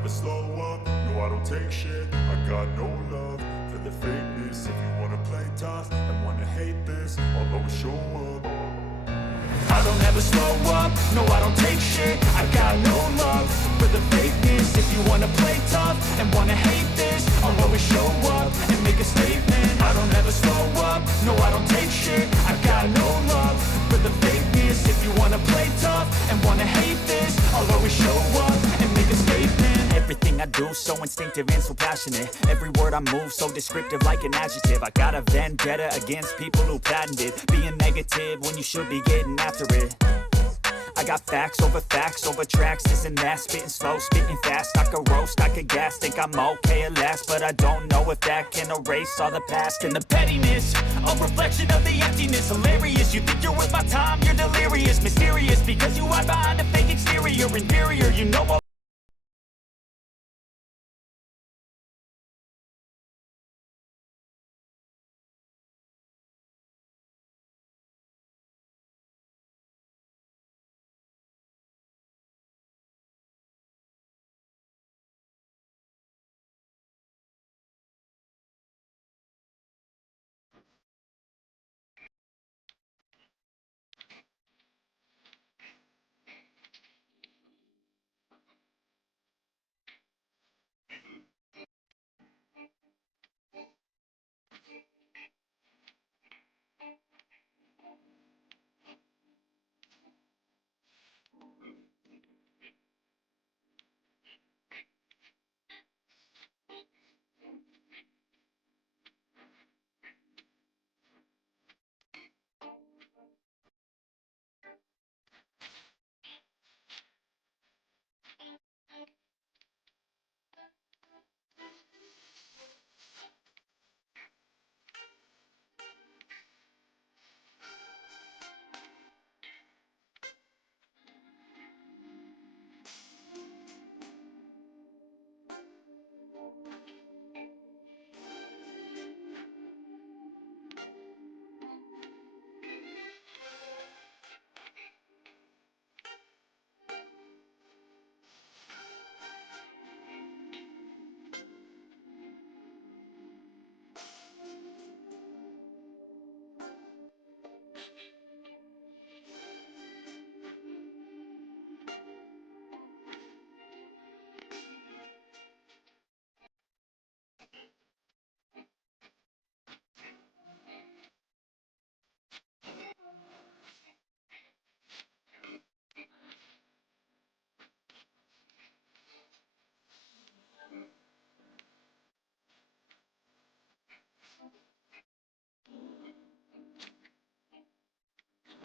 never slow up, no I don't take shit. I got no love for the fakeness. If you wanna play tough and wanna hate this, I'll always show up. I don't ever slow up, no I don't take shit. I got no love for the fakeness. If you wanna play tough and wanna hate this, I'll always show up and make a statement. I don't ever slow up, no I don't take shit. I got no love for the fakeness. If you wanna play tough and wanna hate this, I'll always show up and make a statement. Everything I do so instinctive and so passionate. Every word I move so descriptive like an adjective. I got a vendetta against people who patented being negative when you should be getting after it. I got facts over tracks, this and that. Spitting slow, spitting fast. I could roast, I could gas. Think I'm okay at last, but I don't know if that can erase all the past. And the pettiness, a reflection of the emptiness. Hilarious, you think you're worth my time, you're delirious. Mysterious, because you hide behind a fake exterior. Inferior, you know all